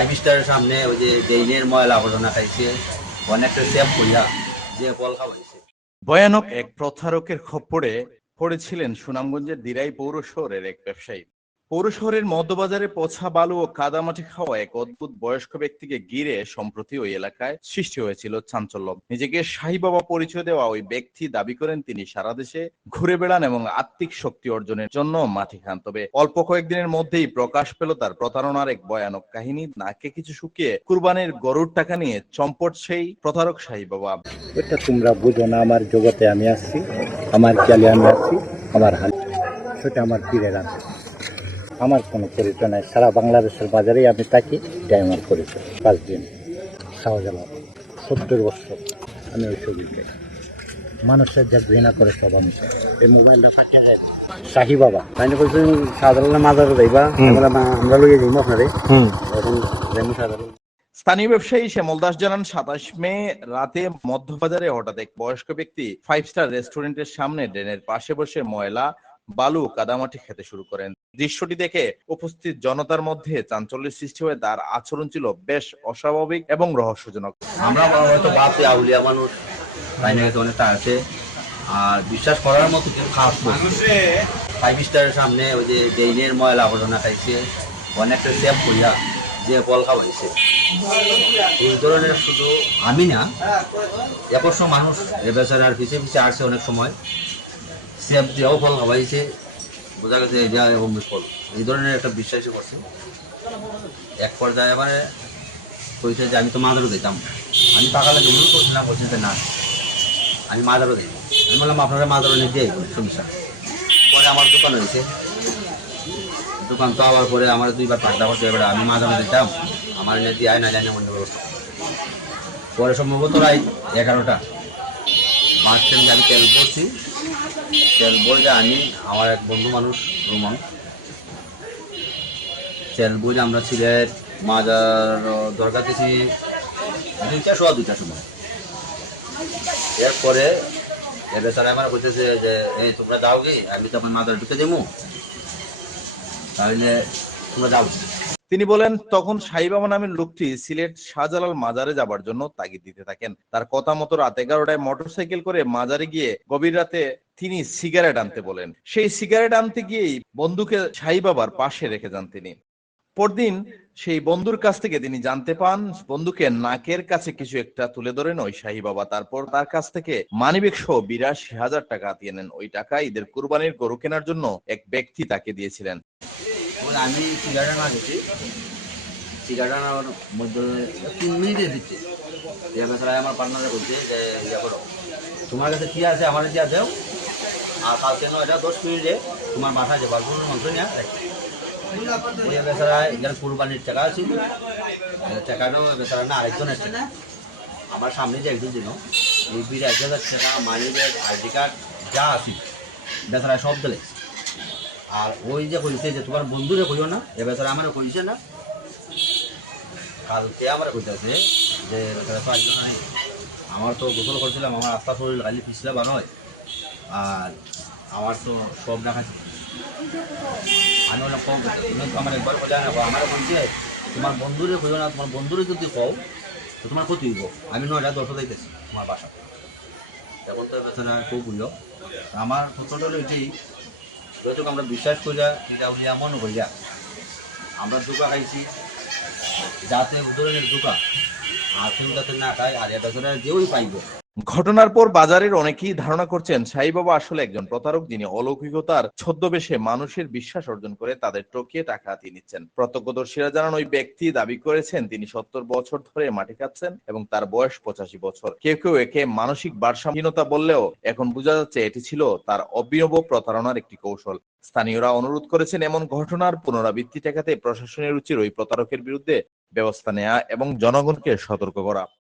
Five স্টারের সামনে ওই যে ডেইনের ময়লা আবর্জনা খাইছে, অনেকটা সেভ করিয়া যে কল খাওয়াইছে। ভয়ানক এক প্রথারকের খপ্পরে পড়েছিলেন সুনামগঞ্জের দিরাই পৌর শহরের এক ব্যবসায়ী। পৌর শহরের মধ্যবাজারে পচা বালু ও কাদামাটি খাওয়া এক অদ্ভুত বয়স্ক ব্যক্তিকে ঘিরে সম্প্রতি ওই এলাকায় সৃষ্টি হয়েছিল চাঞ্চল্য। নিজেকে শাহী বাবা পরিচয় দেওয়া ওই ব্যক্তি দাবি করেন তিনি সারা দেশে ঘুরে বেড়ান এবং আত্মিক শক্তি অর্জনের জন্য মাটি খান। তবে অল্প কয়েকদিনের মধ্যেই প্রকাশ পেল তার প্রতারণার এক ভয়ানক কাহিনী। নাকে কিছু শুকিয়ে কুরবানির গরুর টাকা নিয়ে চম্পট সেই প্রতারক শাহী বাবা। এটা তোমরা বুঝো না, আমার জগতে আমি আসছি, আমার চালে আমি আসছি, আমার হাল সেটা আমার পীরের আছে আমার কোনো পরিচয় নাই। সারা বাংলাদেশের বাজারেই আমি থাকি এটাই আমার পরিচয় পাঁচ দিন শাহজালাল সত্তর বছর আমি ওই ছবিকে মানুষের যা ঘৃণা করে সব আমি এই মোবাইলটা পাঠিয়ে দেয় শাহি বাবা। তাইলে কইছেন সাধারণ মাজারে যাইবা আমরা লইয়ে যাইব আপনারে। এখন সাধারণ স্থানীয় ব্যবসায়ী শ্যামল দাস জানান সাতাশ মে রাতে মধ্যবাজারে হঠাৎ এক বয়স্ক ব্যক্তি ফাইভ স্টার রেস্টুরেন্টের সামনে ড্রেনের পাশে বসে ময়লা বালু কাদামাটি খেতে শুরু করেন। দৃশ্যটি দেখে উপস্থিত জনতার মধ্যে চাঞ্চল্যের সৃষ্টি হয়ে তার আচরণ ছিল বেশ অস্বাভাবিক এবং রহস্যজনক। আমরা হয়তো ভাবছি আউলিয়া মানুষ, তাই না অনেক টাকা আছে। আর বিশ্বাস করার মতো কিছু খাস ফাইভ স্টারের সামনে ওই যে ডেইনের ময়লা আবর্জনা খাইছে, অনেকটা সেভ করিয়া যে কল খাওয়াইছে। এই ধরনের শুধু আমি না একশো মানুষ বেচারার পিছিয়ে পিছিয়ে আসছে অনেক সময়। সেভ দিয়েও ফল খাওয়াইছে বোঝা গেছে এটা অমৃত ফল এই ধরনের একটা বিশ্বাসই করছে। এক পর্যায়ে মানে কইছে যে, আমি তো মাদারও দিতাম। আমি টাকাটা জমা করছিলাম বলছে যে না। আমি মাদারও দিই আমি বললাম, আপনারা মাদারও নিয়ে দিয়ে সমস্যা। পরে আমার দোকান হয়েছে। দোকান তো আবার পরে আমার দুইবার টাকা করতে এবার আমি মাদারও দিতাম। আমার এনে দিয়ে আয়, না জানি অন্য ব্যবস্থা পরে সম্ভবত রাত এগারোটা। বাস স্ট্যান্ডে আমি তেল পড়ছি তেল যে আমি আমার এক বন্ধু মানুষ, রোমন। তেল বই আমরা সিলেট মাজার দরকার দিছি দুইটা সোয়া দুইটার সময়। এরপরে এবার তারা আমার বলতেছে যে, এই, তোমরা যাও কি আমি তো আমার মাজার ঢুকে দেবো তাহলে তোমরা যাও। তিনি বলেন, তখন সাইবাবা নামের লোকটি সিলেট শাহজালাল মাজারে যাবার জন্য তাগিদ দিতে থাকেন। তার কথা মতো রাত এগারোটায় মোটরসাইকেল করে মাজারে গিয়ে গভীর রাতে তিনি সিগারেট আনতে বলেন। সেই সিগারেট আনতে গিয়েই বন্ধুকে সাইবাবার পাশে রেখে যান তিনি। পরদিন সেই বন্ধুর কাছ থেকে তিনি জানতে পান, বন্ধুকে নাকের কাছে কিছু একটা তুলে ধরেন ওই শাহী বাবা। তারপর তার কাছ থেকে মানিবেক সহ বিরাশি হাজার টাকা হাতিয়ে নেন। ওই টাকা ঈদের কুরবানির গরু কেনার জন্য এক ব্যক্তি তাকে দিয়েছিলেন। আমি সিগারেট দিচ্ছি সিগারেট আনার মধ্যে তিন মিনিটে দিচ্ছি। আমার পার্টনারে বলছে যে তোমার কাছে কি আছে? আমার দিয়া দেও। আর কালকে নয়টা দশ মিনিটে তোমার বাসায় যাবার কোনো মাংস নিয়ে রাখছি ওই বেচারা এখানে কুরবানির টাকা আছে। টাকাটাও বেচারা না, আরেকজন আছে আমার সামনে যে একজন এই বিশ এক হাজার টাকা মানি ব্যাগ, আইডি কার্ড, যা আছে, বেচারা সব দিলে। আর ওই যে কইছে যে তোমার বন্ধুরে কইও না, এ বেচারা আমার কইছে না। কালকে আমার কইতাছে যে বেচারা তো আমার তো গোসল করছিলাম, আমার আস্তা শরীর খালি পিছলে বার হয়। আর আমার তো সব দেখা আমি বললাম কম তুমি তো আমার একবার বলে না আমার বলছে, তোমার বন্ধুরে কইও না, তোমার বন্ধুরে যদি কও, তো তোমার ক্ষতি হইব। আমি নয়টা দশটা যাইতেছি তোমার বাসা। এখন তো বেচারা খুব বুঝলো আমার ক্ষতটা হলো এটাই, যতটুকু আমরা বিশ্বাস করিয়া এটা উলিয়া মনে করিয়া আমরা ধোকা খাইছি, যাতে ধরনের ধোকা আর কেউ যাতে না খায়, আর এটা ধরে যেওই পাইব ঘটনার পর বাজারের অনেকেই ধারণা করছেন সাই বাবা আসলে একজন প্রতারক যিনি অলৌকিকতার ছদ্মবেশে মানুষের বিশ্বাস অর্জন করে তাদের টকিয়ে টাকা হাতিয়ে নিচ্ছেন। প্রত্যক্ষদর্শীরা জানান, ওই ব্যক্তি দাবি করেছেন তিনি সত্তর বছর ধরে মাটি খাচ্ছেন এবং তার বয়স পঁচাশি বছর। কেউ কেউ একে মানসিক ভারসাম্যহীনতা বললেও এখন বোঝা যাচ্ছে এটি ছিল তার অভিনব প্রতারণার একটি কৌশল। স্থানীয়রা অনুরোধ করেছেন এমন ঘটনার পুনরাবৃত্তি ঠেকাতে প্রশাসনের উচিত ওই প্রতারকের বিরুদ্ধে ব্যবস্থা নেয়া এবং জনগণকে সতর্ক করা।